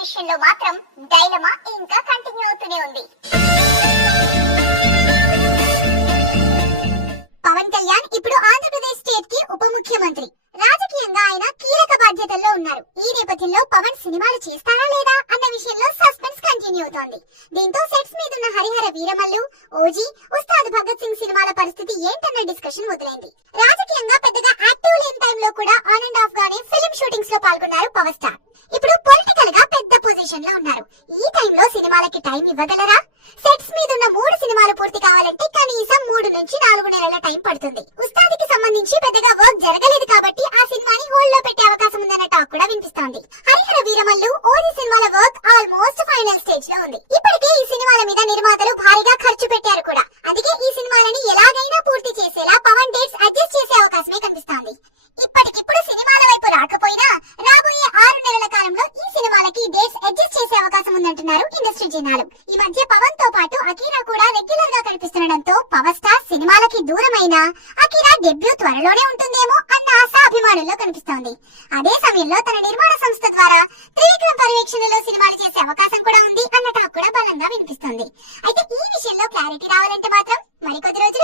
విషయంలో మాత్రం డైలమా ఇంకా కంటిన్యూ అవుతూనే ఉంది. పవన్ కళ్యాణ్ ఇప్పుడు ఆంధ్రప్రదేశ్ స్టేట్ కి ఉప ముఖ్యమంత్రి. రాజకీయంగా ఆయన కీలక బాధ్యతల్లో ఉన్నారు. ఈ నేపథ్యంలో పవన్ సినిమాలు చేస్తారా లేదా అన్న విషయంలో సస్పెన్స్ కంటిన్యూ అవుతోంది. దీంతో సెట్స్ మీదున్న హరిహర వీరమల్లు, ఓజీ, ఉస్తాద్ భగత్ సింగ్ సినిమాల పరిస్థితి ఏంటన్న డిస్కషన్ మొదలైంది. రాజకీయంగా పెద్దగా యాక్టివ్ లేని టైంలో కూడా ఆన్ అండ్ ఆఫ్ గానే ఫిల్మ్ షూటింగ్స్ లో పాల్గొన్నారు పవర్ స్టార్. ఇప్పుడు పొలిటికల్ గా పెద్ద పొజిషన్ లో ఉన్నారు. ఈ టైంలో సినిమాలకి టైం ఇవ్వగలరా? సెట్స్ మీదున్న 3 సినిమాలు పూర్తి కావాలంటే కనీసం 3 నుంచి 4 నెలల టైం పడుతుంది. ఉస్తాద్ కి సంబంధించి పెద్దగా వర్క్ జరగలేదు కాబట్టి ఆ సినిమాని హోల్డ్ లో పెట్టే అవకాశం ఉందన్న టాక్ కూడా వినిపిస్తోంది. హరిహర వీరమల్లు, ఓజీ సినిమాల వర్క్ ఆల్మోస్ట్ ఫైనల్ స్టేజ్ లో ఉంది. ఇప్పటికే ఈ సినిమాల మీద నిర్మాతలు భారీగా ఖర్చు పెట్టారు కూడా. అందుకే ఈ సినిమాలని ఎలాగైనా పూర్తి చేసేలా పవన్ డేట్స్ అడ్జస్ట్ చేసే అవకాశమే కనిపిస్తోంది. ఇప్పటికిప్పుడు సినిమాల వైపు రాకపోయినా రాబోయే 6 నెలల కాలంలో ఈ సినిమాలకి డేట్స్ అడ్జస్ట్ చేసే అవకాశం ఉందంటున్నారు ఇండస్ట్రీ జనాలు. ఈ మధ్య పవన్ తో పాటు అకీరా కూడా రెగ్యులర్ గా కనిపిస్తుండటంతో పవర్ స్టార్ సినిమాలకి దూరమైన అకీరా డెబ్యూ త్వరలోనే ఉంటుందేమో అన్న ఆశ అభిమానుల్లో కనిపిస్తోంది. అదే సమయంలో తన నిర్మాణ సంస్థ ద్వారా త్రివిక్రమ్ పర్యవేక్షణలో సినిమాలు చేసే అవకాశం కూడా ఉంది అన్న టాక్ కూడా బలంగా వినిపిస్తోంది. అయితే ఈ విషయంలో క్లారిటీ రావాలంటే మాత్రం మరికొద్ది రోజులు